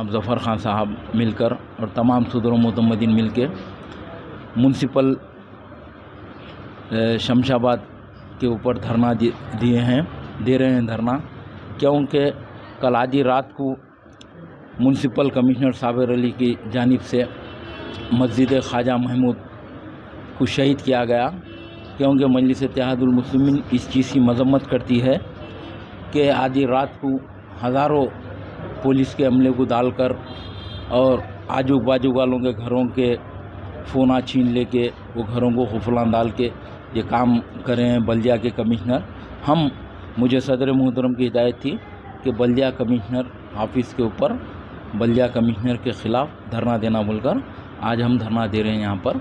जनाब ज़फ़र ख़ान साहब मिलकर और तमाम सदर मुतमदीन मिल के म्यूनसिपल शमशाबाद के ऊपर धरना दे रहे हैं धरना, क्योंकि कल आधी रात को म्यूनसिपल कमिश्नर साबिर अली की जानिब से मस्जिद ख्वाजा महमूद को शहीद किया गया। क्योंकि मजलिस इत्तेहादुल मुस्लिमीन इस चीज़ की मजम्मत करती है कि आधी रात को हज़ारों पुलिस के अमले को डालकर और आजू बाजू वालों के घरों के फ़ोना छीन लेके वो घरों को खुफलान डाल के ये काम करें बल्दिया के कमिश्नर। मुझे सदर मोहतरम की हिदायत थी कि बल्दिया कमिश्नर ऑफिस के ऊपर बल्दिया कमिश्नर के ख़िलाफ़ धरना देना बोलकर आज हम धरना दे रहे हैं यहाँ पर,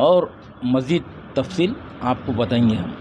और मज़ीद तफसील आपको बताएंगे हम।